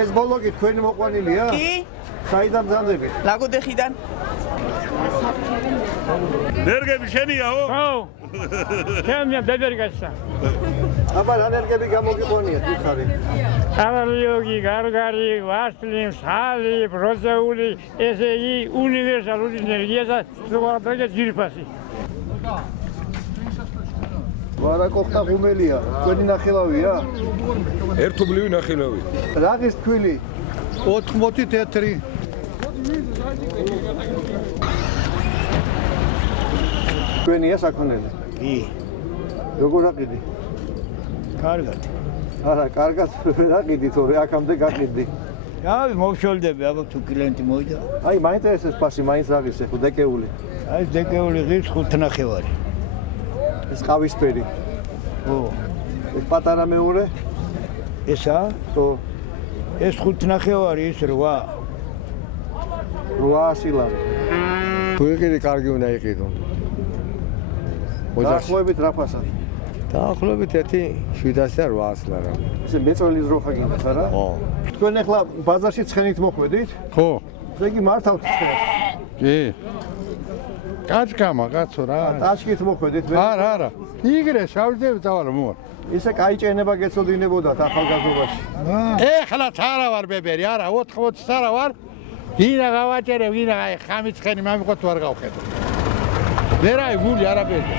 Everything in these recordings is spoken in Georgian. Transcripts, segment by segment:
ეს ბოლოკი თქვენი მოყვანილია? კი. საიდან ბრძანდებით? ლაგოდეხიდან. ნერგები შენიაო? ხო. ჩემია ბებერგასა. აბა რა ნერგები გამოგიყვანიათ იქარი? კავალიოგი, გარგარი, ვასლი, სალი, პროზეული, ესე იგი უნივერსალური ენერგია და სწორად ძირფასი. ვარაკოხტა ღუმელია, თქვენი ნახელავია? ერთობლივი ნახელავი. რაღის თქვილი? 80 თეთრი. თქვენია საქონელი? კი. როგორ აყიდი? კარგად. არა, კარგად ვერ აყიდი, თორე აქამდე გაყიდდი. აი, მოვშოლდები, აბა თუ კლიენტი მოვიდა. აი, მაინტერესებს ფასი, მაინც რაღის ეხო დეკეული. აი, დეკეული ღირს 5.5. ეს ყავისფერი. ო, ეს პატარა მეორე? ესა? ხო. ეს 5.5, ის 8. 800 ლარი. თუ იყიდი კარგი უნდა იყიდო. დაახლოებით რა ფასად? დაახლოებით 700 და 800 ლარი. ესე მეწოლის როხა გინდათ არა? ხო. თქვენ ახლა ბაზარში ცხენით მოხვედით? ხო. ესე იგი მართავთ ცხენს. კი. კაცკამა კაცო რა. ტაშკით მოხვედით? არა. იგრე შავდები დავალ მოვა. ისე კაი ჭენება გეცოდინებოდათ ახალგაზრდობაში. ეხლა არა ვარ ბებერი, არა 80 არა ვარ. ვინა გავაჭერე, ვინა აი ხამი ცხენი მამიყოთ ვარ გავხედო. ვერაი გული არაფერი.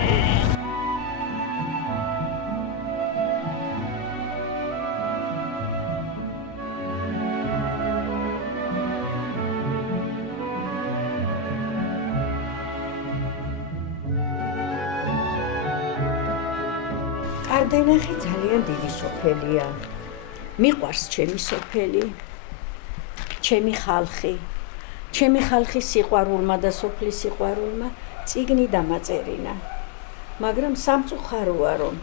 კარდენახი ძალიან დიდი სოფელია. მიყვარს ჩემი სოფელი, ჩემი ხალხი. ჩემი ხალხის სიყვარულმა და სოფლის სიყვარულმა წიგნი დამაწერინა. მაგრამ სამწუხაროა, რომ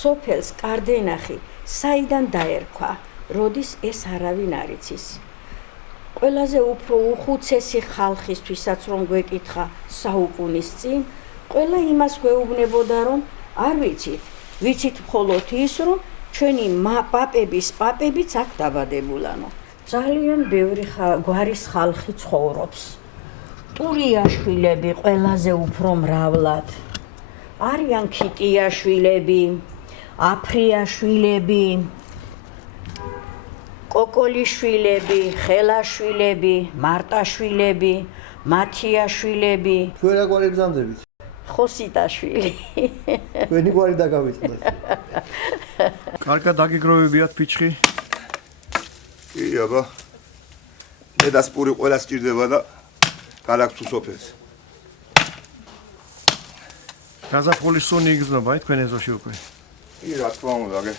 სოფელს კარდენახი საიდან დაერქვა, როდის ეს არავინ არ იცის. ყველაზე უფრო უხუცესი ხალხისთვისაც რომ გვეკითხა საუკუნის წინ, ყველა იმას გვეუბნებოდა, რომ არ ვიცით მხოლოდ ის, რომ ჩვენი პაპებიც აქ დაბადებულანო. ძალიან ბევრი გვარის ხალხი ცხოვრობს. ტურიაშვილები ყველაზე უფრო მრავლად. არიან ქიტიაშვილები, აფრიაშვილები, კოკოლიშვილები, ხელაშვილები, მარტაშვილები, მათიაშვილები. თქვენ რა გვარი ბრძანდებით? ხოსიტაშვილი. თქვენი გვარი დაგავიწყდეთ. კარგად დაგიგროვებიათ ფიჩხი. კი, აბა. მე დასპური ყველა სჭირდება და ქალაქ თუ სოფელს. გაზაფხულის სუნი იგრძნობა აი თქვენ ეზოში უკვე. კი, რა თქმა უნდა,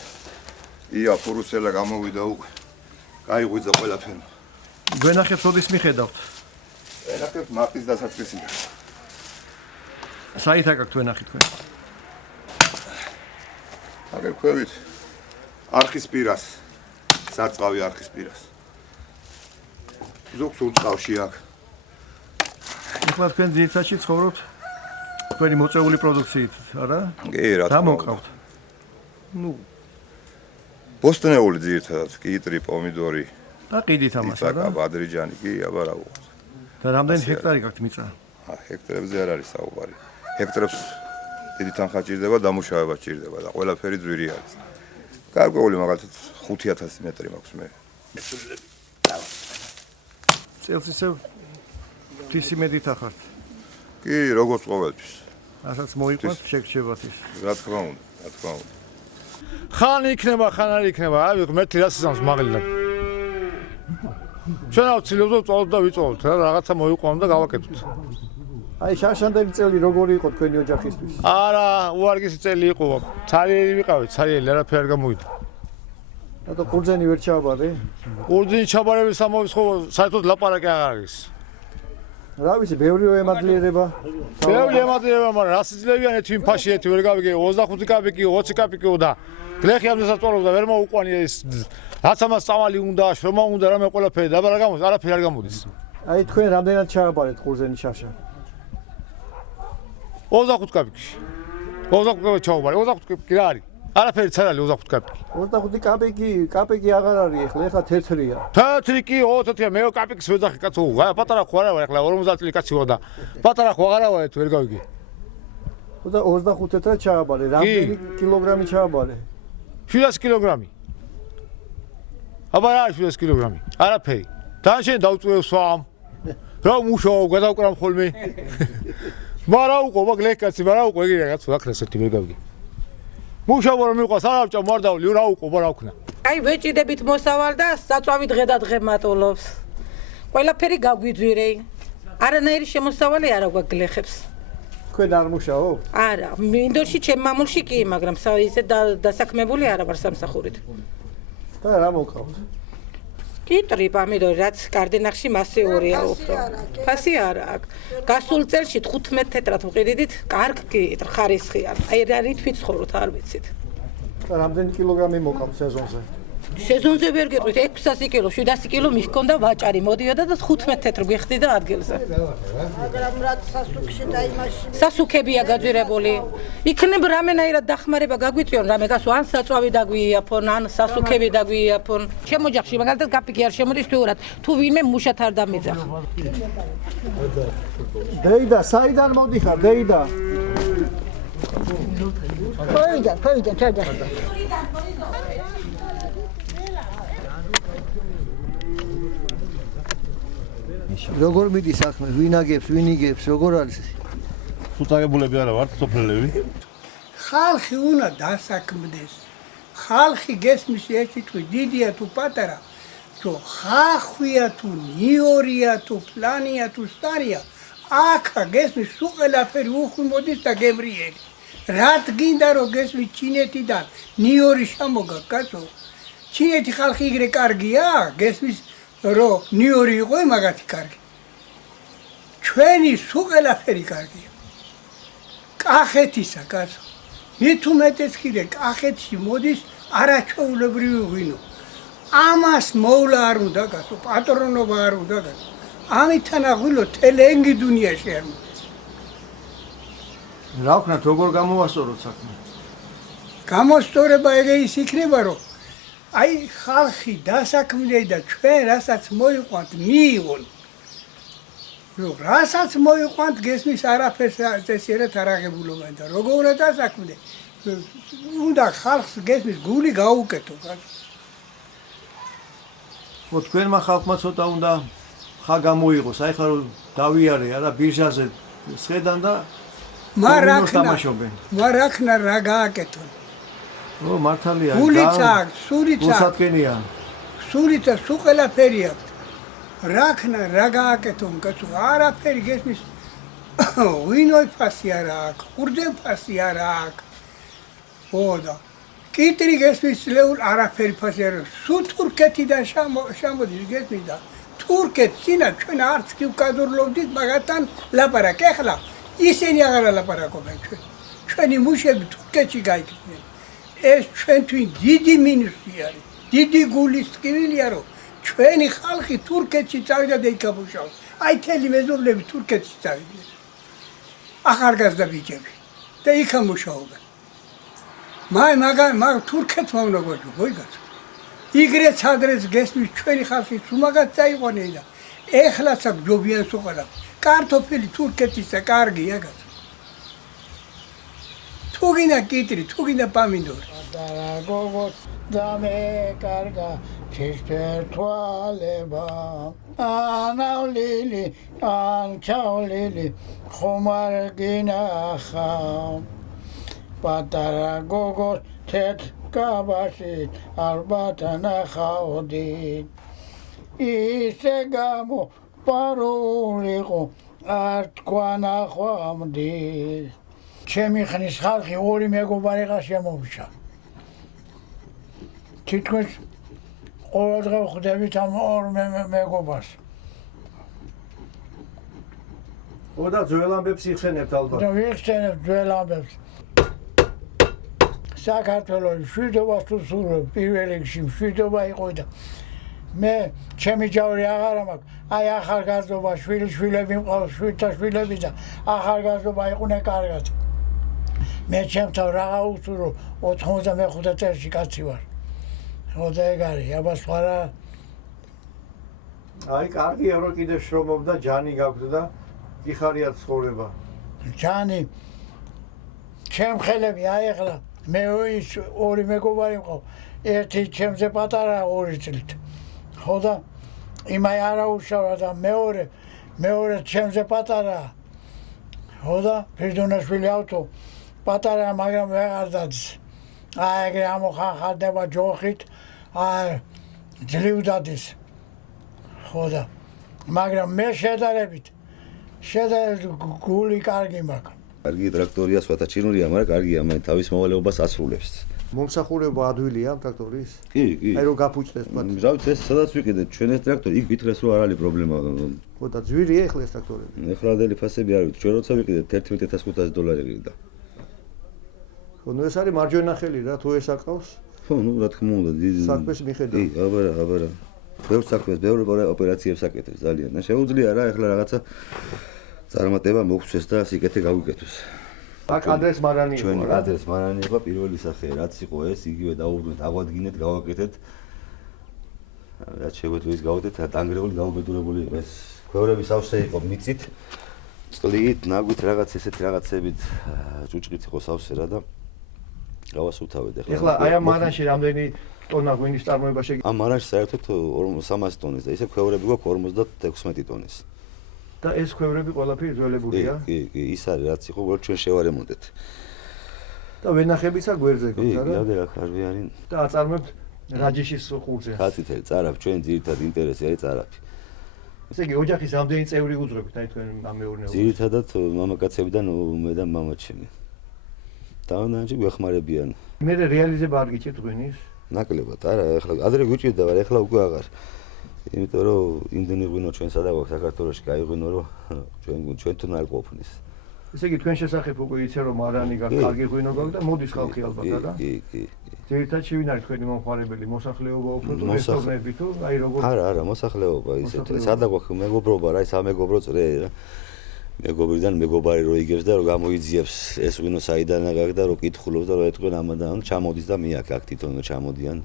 ია ფურუსელა გამოვიდა უკვე. გაიღვიძა ყველაფერი. გვენახეთ როდის მიხედავთ? ვენახებთ მარტის დასაწყისიდან. საით აკაკ თქვენახი თქვენ? აგერ ქვევით არხის პირას. სარწყავი არხის პირას. ზოგს ურწყავში აქ. ეხლა თქვენ ძირითადში ცხოვრობთ თქვენი მოწეული პროდუქციით, არა? კი, რა თქმა უნდა. დამოყავთ. ბოსტნეული ძირითადად, კიტრი, პომიდორი. და ყიდით ამას, არა? იცაკა, ბადრიჯანი, კი, აბა რა ვუყავთ. და რამდენი ჰექტარი გაქვთ მიწა? ჰექტარებზე არ არის საუბარი. ჰექტარებს დიდი თანხა ჭირდება, დამუშავება ჭირდება და ყველაფერი ძვირი არის. გარკვეული მაგალითად 5000 მეტრი მაქვს მე. წელს ისევ თვისიმედით ახართ. კი, როგორც ყოველთვის. ასაც მოიყვანთ შეგრჩებათ ის. რა თქმა უნდა, რა თქმა უნდა. ხან იქნება, ხან არ იქნება, აი ღმერთი რას ისამს მაღლიდან. ჩვენ ავცილებთ და წვალოთ და ვიწვალოთ რა, რაღაცა მოიყვანოთ და გავაკეთოთ. აი შარშანდელი წელი როგორი იყო თქვენი ოჯახისთვის? არა, უარგისი წელი იყო. ცარიელი ვიყავით, ცარიელი არაფერი არ გამოვიდა. და ყურძენი ვერ ჩააბარე? ყურძენი ჩაბარების ამოვის ხო საერთოდ ლაპარაკი აღარ არის. რა ვიცი, ბევრი ემადლიერება. ბევრი ემადლიერება, მაგრამ რას იძლევიან ერთი ფაში ერთი ვერ გავიგე 25 კაპიკი, 20 კაპიკი და გლეხი ამასაც წვალობდა ვერ მოუყვანია ეს. რაც ამას წამალი უნდა, შრომა უნდა, რამე ყველაფერი და არაფერი არ გამოდის. აი თქვენ რამდენად ჩააბარეთ ყურძენი შარშა? 25 კაპიკში. 25 კაპიკი ჩაუბარე 25 კაპიკი რა არის არაფერი ცარალი 25 კაპიკი 25 კაპიკი აღარ არის ეხლა თეთრია თეთრი კი 20-ია მე კაპიკს ვეძახი კაცო პატარა ხო არა ვარ ეხლა 50 წელი კაცი ვარ და პატარა ხო აღარა ვარ ვერ გავიგე 25 თეთრად ჩააბარე რამდენი კილოგრამი ჩააბარე 700 კილოგრამი აბა რა 700 კილოგრამი არაფერი დანაშენ დავწუევ სვამ რა მუშაობ გადავკრამ ხოლმე მარა უყო მაგ ლეკაცი მარა უყო ეგ რაღაც ვაქრას ერთი ვერ გავიგე მუშაობა რომ მიყვას არაბჭა მარდავლი რა უყო რა ვქნა აი ვეჭიდებით მოსავალ და საწვავი დღე და დღე მატულობს ყველაფერი გაგვიძვირე არანაირი შემოსავალი არა გვაგლეხებს თქვენ არ მუშაობ არა მინდორში ჩემ მამულში კი მაგრამ ისე დასაქმებული არა ვარ სამსახურით და რა მოკავთ კიტრი პამიდორი რაც კარდენახში მასიურია უფრო ფასი არა აქვს გასულ წელში 15 თეტრად ვყიდით კარგი ხარისხია აი რითვით ცხოვრობთ არ ვიცით და რამდენი კილოგრამი მოკავთ სეზონზე სეზონზე ვერ გეტყვით 600 კილო 700 კილო მიხქონდა ვაჭარი მოდიოდა და 15 თეთრ გიხდიდა ადგილზე მაგრამ რაც სასუქში და იმაში სასუქებია გაძვირებული იქნებ რამენაირად დახმარება გაგვიწიონ რამე გასო ან საწვავი დაგვიაფონ ან სასუქები დაგვიაფონ ჩემ ოჯახში მაგალითად კაპიკი არ შემოდის თუურად თუ ვინმე მუშათ არ დამეძახ დეიდა საიდან მოდიხარ დეიდა ხოიდან ჩადა როგორ მიდის საქმე ვინ აგებს ვინ იგებს როგორ არის თუწაგებულები არა ვართ სოფლელები ხალხი უნდა დასაქმდეს ხალხი გესმის ერთი თვი დიდია თუ პატარა თუ ხახვია თუ ნიორია თუ პლანია თუ სტარია აქა გესმის სულ ყველაფერი უხვი მოდის და გემრიელი რად გინდა რომ გესმის ჩინეთიდან ნიორი შემოგა კაცო ჩინეთი ხალხი იგრე კარგია გესმის რომ ნიორი იყო მაგათი კარგი ჩვენი სულ ყველაფერი კარგია კახეთისა კაცო მით უმეტეს კიდე კახეთში მოდის არაჩვეულებრივი ღვინო ამას მოვლა არ უნდა კაცო პატრონობა არ უნდა კაცო ამითანა ღვინო თელენგი დუნიაში არ მოდის რა ვქნათ როგორ გამოვასწოროთ საქმე გამოსწორება ეგ ის იქნება რომ აი ხალხი დასაქმდე და ჩვენ რასაც მოიყვანთ მიიღონ რომ რასაც მოიყვანთ გესმის არაფერს წესიერად არ აღებულობენ და როგორ უნდა დასაქმდე უნდა ხალხს გესმის გული გაუკეთო ხო თქვენმა ხალხმა ცოტა უნდა ხა გამოიღოს აი ხა რომ დავიარე არა ბირჟაზე სხედან და მარაქნა რა გააკეთონ ო მართალია გულიცა სურიცა გულსათქენია სურიცა სულ ყველაფერი აქვს რაქნა რა გააკეთონ კაცო არაფერი გესმის ღვინოი ფასი არა აქვს ხურჯე ფასი არა აქვს ოდა კიტრი გესმის ლეულ არაფერი ფასი არა სულ თურქეთიდან შემოდის გესმის და თურქეთინა ჩვენ არც კი ვკადრლობდით მაგათთან ლაპარაკი ახლა ისინი აღარ ლაპარაკობენ ჩვენი მუშები თურქეთში გაიქცნენ ეს ჩვენთვის დიდი მინუსი არის დიდი გულის ტკივილია რომ ჩვენი ხალხი თურქეთში წავიდა და იქ გამუშავა აი თელი მეზობლები თურქეთში წავიდნენ ახალგაზრდა ბიჭები და იქ ამუშაობენ მაგ თურქეთმა უნდა გვაჯო მოიგათ იგრეც ადრეს გესმის ჩვენი ხალხი სუმაგად წაიყვანე და ეხლაც აქ ჯობიან სულ ყველა კარტოფილი თურქეთისა კარგია გასა თუგინა კიტრი თუგინა პამინდორი და გოგო დამე კარგა ჩიშფერტვალება ანავლილი ანჩავლილი ხომარგინახა პატარა გოგო თეთ კაბაში ალბათ ნახავდი ისე გამო პარულიყო არ თქვა ნახვამდი ჩემი ხნის ხალხი ორი მეგობარიღა შემოვიდა თითქოს ყოველ დღე ვხვდებით ამ ორ მეგობარს ოდა ძველ ამბებს იხსენებთ ალბათ და ვიხსენებთ ძველ ამბებს საქართველოს მშვიდობას თუ სურვებ პირველ რიგში მშვიდობა იყო და მე ჩემი ჯავრი აღარა მაქვს აი ახალგაზრდობა შვილები მყავს შვილთა შვილები და ახალგაზრდობა იყვნენ კარგად მე ჩემთან რაღა უსურო 95 წელში კაცი ვარ. ხო და ეგ არის, აბა სხვა რა აი კარგია რომ კიდე შრომობდა ჯანი გაქვთ და იხარიათ ცხოვრება. ჯანი ჩემ ხელები აიღლა მე ორი მეგობარი მყავს ერთი ჩემზე პატარა 2 წლით ხო და იმაი არა უშავა და მეორე ჩემზე პატარა ხო და ფირდონაშვილი ავტო პატარა მაგრამ ვეღარ დადის აი ეგრე ამოხანხარდება ჯოხით აი ძლივ დადის ხო და მაგრამ მე შედარებით გული კარგი მაქვს კარგი ტრაქტორია, სხვათა ჩინურია, მაგრამ კარგია, მე თავის მოვალეობას ასრულებს. მომსახურება ადვილია ტრაქტორის? კი. აი რომ გაფუჭდეს მათ. რა ვიცი, ეს სადაც ვიყიდეთ, ჩვენ ეს ტრაქტორი, იქ გითხრეს რომ არ არის პრობლემა. ხო და ძვირია ეხლა ეს ტრაქტორები? ეხლადელი ფასები არ ვიცი, ჩვენ როცა ვიყიდეთ $11,500 ყიდა. ხო, ნუ ეს არის მარჯვენა ხელი რა, თუ ეს აკავს? ხო, ნუ რა თქმა უნდა, დიდი საქმეს მიხედავ. კი, აბარა. ბევრ საქმეს, ბევრ ოპერაციებს აკეთებს ძალიან. და შეუძლია რა, ეხლა რაღაცა წარმატება მოგცეს და სიკეთე გავიკეთოს. აქ ადრეს მარანი იყო. ჩვენი ადრეს მარანი იყო პირველი სახე, რაც იყო ეს, იგივე დაუბრუნეთ, აღვადგინეთ, გავაკეთეთ. რაც შეგვეძლო ის გავაკეთეთ, დანგრეული, გაუბედურებული იყო ეს. ქვევრები სავსე იყო მიწით, წყლით, ნაგვით, რაღაც ესეთი რაღაცებით, ჭუჭყით იყო სავსე რა და გავასუთავეთ ახლა. ეხლა აი ამ მარანში რამდენი ტონა ღვინის წარმოება ამ მარანში საერთოდ 300 ტონის და ისე ქვევრები გვაქვს 56 ტონის. და ეს ქვევრები ყველაფერი ძველებულია? კი, ის არის რაც იყო, უბრალოდ ჩვენ შევარემონტეთ. და ვენახებისა გვერდზე გქონდა რა? კი, გადაერა ხარბი არის. და აწარმოებთ რაჯიშის ყურზე. ხაწითელი წარაფი, ჩვენ ძირითადად ინტერესი არის წარაფი. ესე იგი ოჯახის რამდენი წევრი უძღვებით აი თქვენ ამ მეურნეობას? ძირითადად მამაკაცებიდან მე და მამაჩემი. დავანაჯი გვეხმარებიან. მე რეალიზება არ გიჭირთ ღვინის? ნაკლებად, არა, ეხლა ადრე გვიჭირდა, მაგრამ ეხლა უკვე აღარ. იმიტომ რომ იმდენი ღვინო ჩვენ სადა გვაქვს საქართველოში, კაი ღვინო რომ ჩვენთან არ ყოფნის. ესე იგი თქვენ შესახებ უკვე იცი რომ მარანი გაქვს, კარგი ღვინო გაქვს და მოდის ხალხი ალბათ რა? კი. ძირითადად შევინ არის თქვენი მომხმარებელი, მოსახლეობა უფრო თუ რესტორნები თუ აი როგორ? არა, მოსახლეობა ისეთ. სადა გვაქვს მეგობრობა რა, ის ამეგობრო წრე რა. მეგობრიდან მეგობარი რო იგებს და რო გამოიძიებს ეს ღვინო საიდანაა გაქვს და რო კითხულობს და რო ეთქვენ ამადან ჩამოდის და მე აქ თვითონ ჩამოდიან.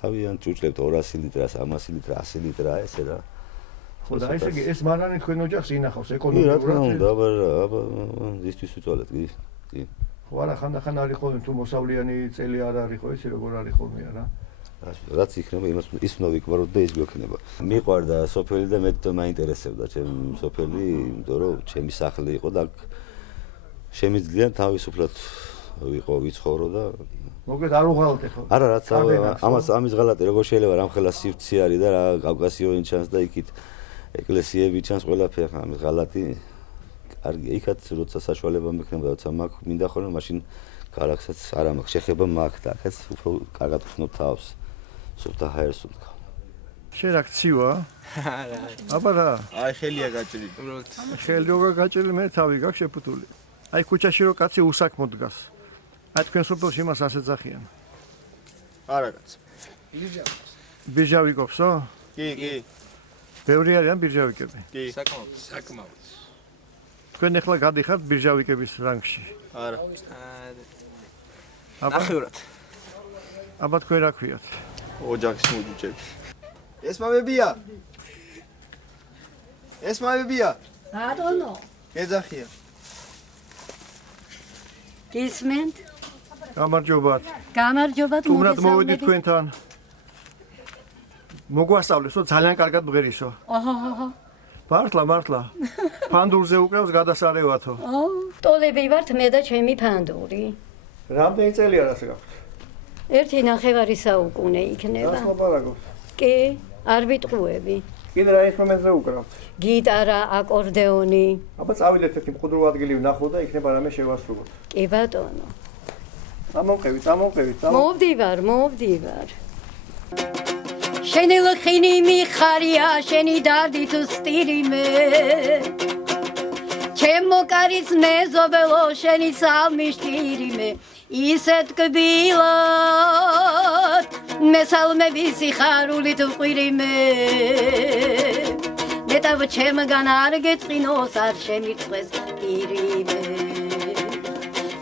თავიანთ ჭუჭლებთ 200 ლიტრა, 300 ליטრა, 100 ליטრა ესე რა. ხო და ესე იგი ეს მარანი თქვენ ოჯახს ინახავს კი, რა ეკონომიურად? თქმა უნდა, აბა ისთვის ვიწვალეთ, კი. ხო არა, ხანდახან არის ხოლმე თუ მოსავლიანი წელი არ არის ხო ისი როგორ არის ხოლმე რა? რაც იქნება, ის უნდა ვიკვაროთ და ის გვექნება. მიყვარდა სოფელი და მე მაინტერესებდა ჩემი სოფელი, იმიტომ რომ ჩემი სახლი იყო და შემიძლია თავისუფლად ვიყო, ვიცხოვრო და მოკლედ არ უღალატე ხო? არა, რაც ამის ღალატი როგორ შეიძლება რამხელა სივრცე არის და რა კავკასიონი ჩანს და იქით ეკლესიები ჩანს ყველაფერი, ამის ღალატი კარგია. იქაც როცა საშუალება მექნება, როცა მაქვს, მინდა ხოლმე მაშინ ქალაქსაც არა მაქვს, შეხება მაქვს და აქაც უფრო კარგად ვხსნობ თავს. სუფთა ჰაერს ვთქვა. შენ აქ ცივა? არა. აბა რა? აი ხელია გაჭრილი. უბრალოდ. ხელი როგორ გაჭრილი, მე თავი გაქვს შეფუთული. აი ქუჩაში რო კაცი უსაქმოდ დგას. აი თქვენ სოფელში მას ასე ძახიან. არა კაც. ბირჟავიკობსო? კი. ბევრი არიან ბირჟავიკები? კი. საკმაოდ. თქვენ ახლა გადიხართ ბირჟავიკების რანგში? არა. ნახევრად. აბა თქვენ რა ქვიათ? ოჯახის მოჯუჭები. ეს მამებია? ეს მამებია? ბატონო. ეძახია. გისმენთ? გამარჯობათ. გამარჯობათ თუმრად მოვედი თქვენთან. მოგვასწავლესო ძალიან კარგად მღერისო. აჰა. მართლა. ფანდურზე უკრავს გადასარევათო. ტოლები ვართ მე და ჩემი ფანდური. რამდენი წელია რას გაქვთ? 1.5 საუკუნე იქნება. რას ლაპარაკობთ? კი, არ ვიტყუები. კიდე რა ინსტრუმენტზე უკრავთ? გიტარა, აკორდეონი. აბა წავიდეთ ერთი მყუდრო ადგილი ვნახოთ და იქნება რამე შევასრულოთ. კი ბატონო. წამოვყევით. მოვდივარ. შენი ლხინი მიხარია, შენი დარდი თუ სტირიმე. ჩემო კარის მეზობელო, შენი სამიშტირიმე. ისეთ კბილად მესალმები სიხარულით ვყვირიმე. ნეტავ ჩემგან არ გეწყინოს, არ შემირწყვეს პირიმე.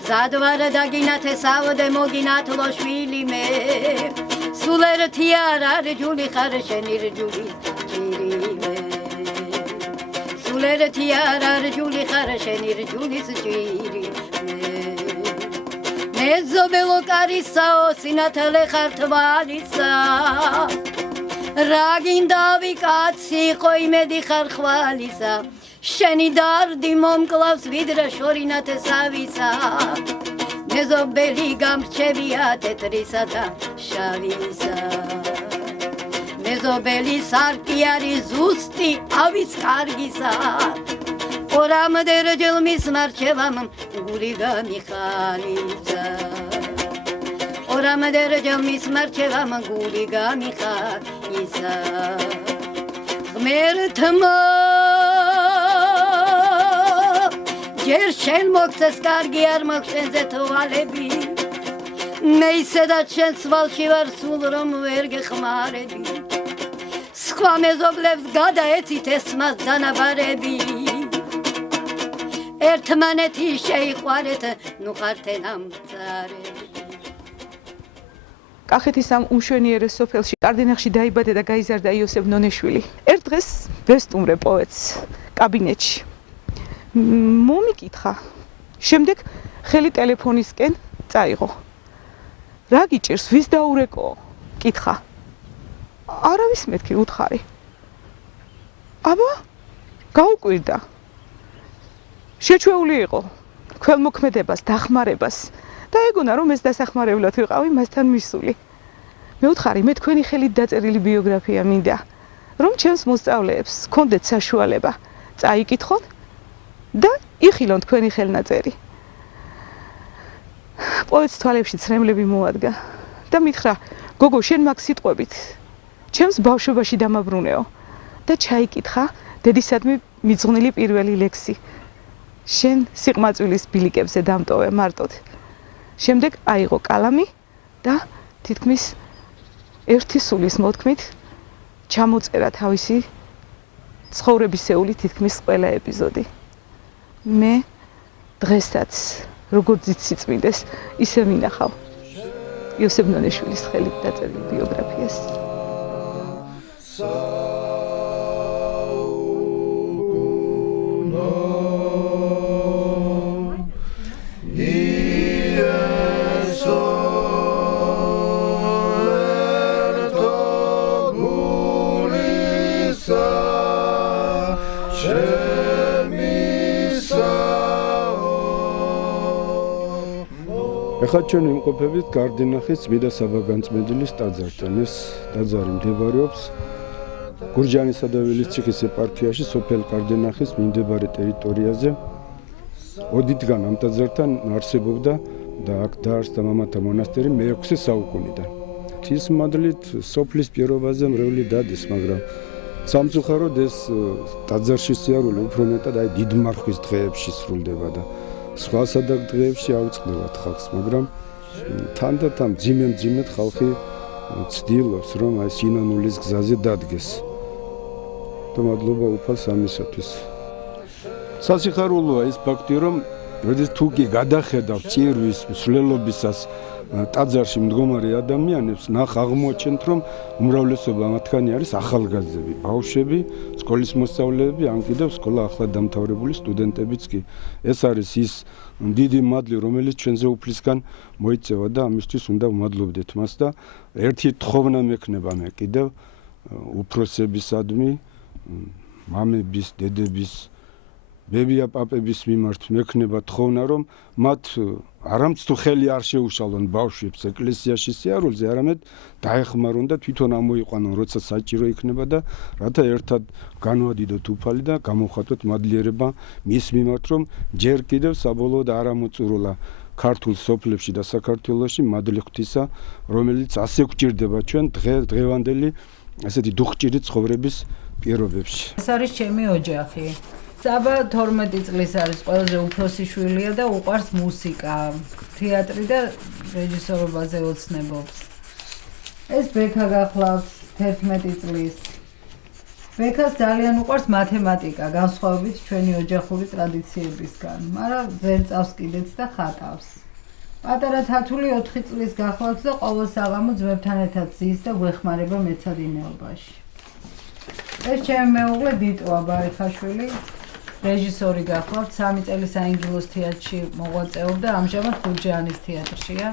სადვარ დაგინათე სავდე მოგინათლო შვილი მე სულ ერთი არ არის ჯული ხარ შენი რჯული ჭირი მე სულ ერთი არ არის ჯული ხარ შენი რჯულის ჭირი მე ზობელო კარისაო სინათლე ხარ თვალისა რა გინდავი კაცი ხო იმედი ხარ ხვალისა შენი დარდი მომკლავს ვიდრე შორინათე სავისა მეზობელი გამრჩევია თეთრისა და შავისა მეზობელი სარკი არის ზუსტი ავის კარგისა ორამდე რჯილმის მარჩევამ გული გამიხალიცა ორამდე რჯილმის მარჩევამ გული გამიხალიცა ღმერთმა ჯერ შენ მოგცეს კარგი არ მოგცენზე თვალები მე ისედაც შენ სვალში ვარ სულ რომ ვერ გეხმარები სხვა მეზობლებს გადაეცით ესმას დანაბარები ერთმანეთი შეიყვარეთ ნუ ხართენ ამწარები კახეთის ამ უმშვენიერეს სოფელში კარდენახში დაიბადა და გაიზარდა იოსებ ნონეშვილი ერთ დღეს ვესტუმრე პოეტს კაბინეტში მომიკითხა შემდეგ ხელი ტელეფონისკენ წაიღო რა გიჭირს ვის დაურეკო კითხა არავის მეთქი უთხარი აბა გაუკვირდა შეჩვეული იყო ქველმოქმედებას დახმარებას და ეგონა რომ ეს დასახმარებლად ვიყავი მასთან მისული მე უთხარი მე თქვენი ხელით დაწერილი ბიოგრაფია მინდა რომ ჩემს მოსწავლეებს ჰქონდეთ საშუალება წაიკითხონ და იხილონ თქვენი ხელნაწერი პოეტს თვალებში ცრემლები მოადგა და მითხრა გოგო შენ მაგ სიტყვებით ჩემს ბავშვობაში დამაბრუნეო და ჩაიკითხა დედისადმი მიძღვნილი პირველი ლექსი შენ სიყმაწვილის ბილიკებზე დამტოვე მარტოდ შემდეგ აიღო კალამი და თითქმის ერთი სულის მოთქმით ჩამოწერა თავისი ცხოვრებისეული თითქმის ყველა ეპიზოდი მე დღესაც როგორც იციწმინდეს ისე მინახავ იოსებ ნონეშვილის ხელით დაწერილი ბიოგრაფიას ეხლა ჩვენ ვიმყოფებით კარდენახის წმინდა საბაგანწმენდილის ტაძართან. ეს ტაძარი მდებარეობს გურჯაანისა და ვილისციხის ეპარქიაში, სოფელ კარდენახის მიმდებარე ტერიტორიაზე. ოდითგან ამ ტაძართან არსებობდა და აქ დაარსდა მამათა მონასტერი მე-6 საუკუნიდან. ის მადლით სოფლის პირობაზე მრევლი დადეს, მაგრამ სამწუხაროდ ეს ტაძარში სიარული უფრო მეტად აი დიდმარხვის დღეებში სრულდება და სხვა სადაგ დღეებში აუწყდებათ ხალხს, მაგრამ თანდათან მძიმე ხალხი ცდილობს, რომ აი სინანულის გზაზე დადგეს. და მადლობა უფალს ამისათვის. სასიხარულოა ის ფაქტი, რომ როდის თუ კი გადახედავ წირვის მსვლელობისას ტაძარში მდგომარე ადამიანებს, ნახ აღმოჩენთ, რომ უმრავლესობა მათგანი არის ახალგაზრდები, ბავშვები, სკოლის მოსწავლეები, ან კიდევ სკოლა ახლად დამთავრებული სტუდენტებიც კი. ეს არის ის დიდი მადლი, რომელიც ჩვენზე უფლისგან მოიწევა და ამისთვის უნდა ვმადლობდეთ მას და ერთი თხოვნა მექნება მე კიდევ უფროსებისადმი, მამების, დედების, ბებია-პაპების მიმართ მექნება თხოვნა, რომ მათ არამც თუ ხელი არ შეუშალონ ბავშვებს ეკლესიაში სიარულზე, არამედ დაეხმარონ და თვითონ ამოიყვანონ, როცა საჭირო იქნება და რათა ერთად განვადიდოთ უფალი და გამოვხატოთ მადლიერება მის მიმართ, რომ ჯერ კიდევ საბოლოოდ არ ამოწურულა ქართულ სოფლებში და საქართველოში მადლი ღვთისა, რომელიც ასე გვჭირდება ჩვენ დღევანდელი ასეთი დუხჭირი ცხოვრების პირობებში. ეს არის ჩემი ოჯახი. საბა 12 წლის არის, ყველაზე უფროსი შვილია და უყვარს მუსიკა, თეატრი და რეჟისორობაზე ოცნებობს. ეს ბექა გახლავს 11 წლის. ვექას ძალიან უყვარს მათემატიკა, განსხვავებით ჩვენი ოჯახური ტრადიციებისგან, მაგრამ ვერ წავს კიდეც და ხატავს. პატარა თათული 4 წლის გახლავს და ყოველ საღამო ძმებთან ერთად ზის და გვეხმარება მეცადინეობაში. ეს ჩემი მეუღლე დიტო აბარიხაშვილი, რეჟისორი გახლავთ, 3 წელი საინგილოს თეატრში მოღვაწეობდა, ამჟამად ხურჯაანის თეატრშია.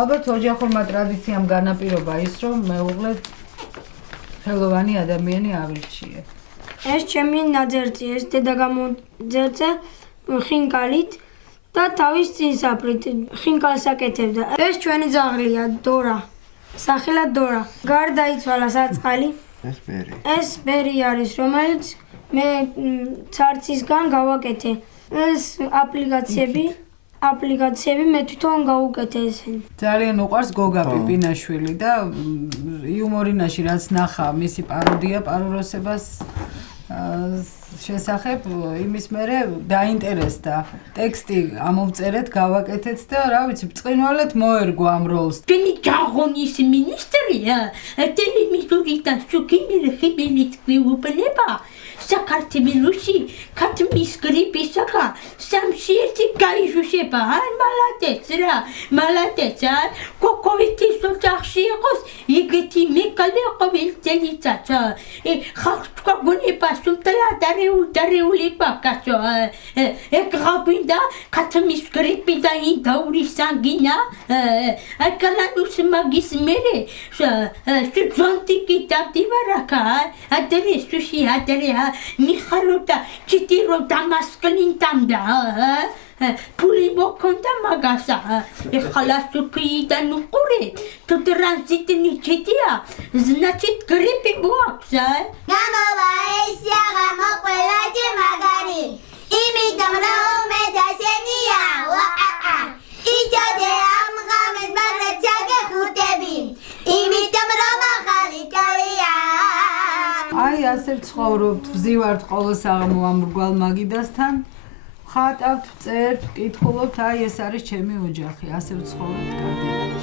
ალბათ ოჯახურმა ტრადიციამ განაპირობა ის, რომ მეუღლე ხელოვანი ადამიანი ავირჩიე. ეს ჩემი ნაძერწი, ეს დედა გამოძერწე ხინკალით და თავის წინსაფრით ხინკალს აკეთებდა. ეს ჩვენი ძაღლია, დორა. სახელად დორა. გარდაიცვალა საწყალი. ეს ბერი არის, რომელიც მე ცარცისგან გავაკეთე. ეს აპლიკაციები მე თვითონ გავუკეთე ესენი. ძალიან უყვარს გოგა პიპინაშვილი და იუმორინაში რაც ნახა მისი პაროდია პარუროსებას შესახებ იმის მერე დაინტერესდა. ტექსტი ამოვწერეთ, გავაკეთეთ და რა ვიცი, ბრწყინვალედ მოერგო ამ როლს. ჩვენი ჯანღონის მინისტრია ტელევიზორიდან სუქიმილი ხიბილით გვიუბნება საქართველოში ქათმის გრიპისაგან 3-1 გაიჟუშება. აი მალადეც რა, მალადეც აი კოკოვიტის ოჯახში იყოს იგეთი მეკალე ყოველ წელიწად. ხალხ თქვა გონება სუმტლა დარეული ბაკასო. ეკრაბინდა ქათმის გრიპი და ინდაური სანგინა. აი კალანუს მაგის მერე სუძონტიკი დავდივარაკა. ადრესში ადრე მიხარობდა ჩიტირო დამასკლინტამდა. ფული მოქონდა მაგასა. ეხლა სუფიიდან უყურე თუ ტრანზიტინი ჩიტია значит გრიპი მოაქვს. გამოვა ეს აღამო ყველა მაგარი იმიტომ რომ მე დასენია იჯოდე ამ ღამეს მაგრამ ჩაგეხუტები იმიტომ რომ ახალი კალია. აი ასე ცხოვრობთ, ვზივართ ყოველ საღამო ამ მრგვალ მაგიდასთან, ხატავთ, წერთ, ვკითხულობთ, აი ეს არის ჩემი ოჯახი, ასე ვცხოვრობთ.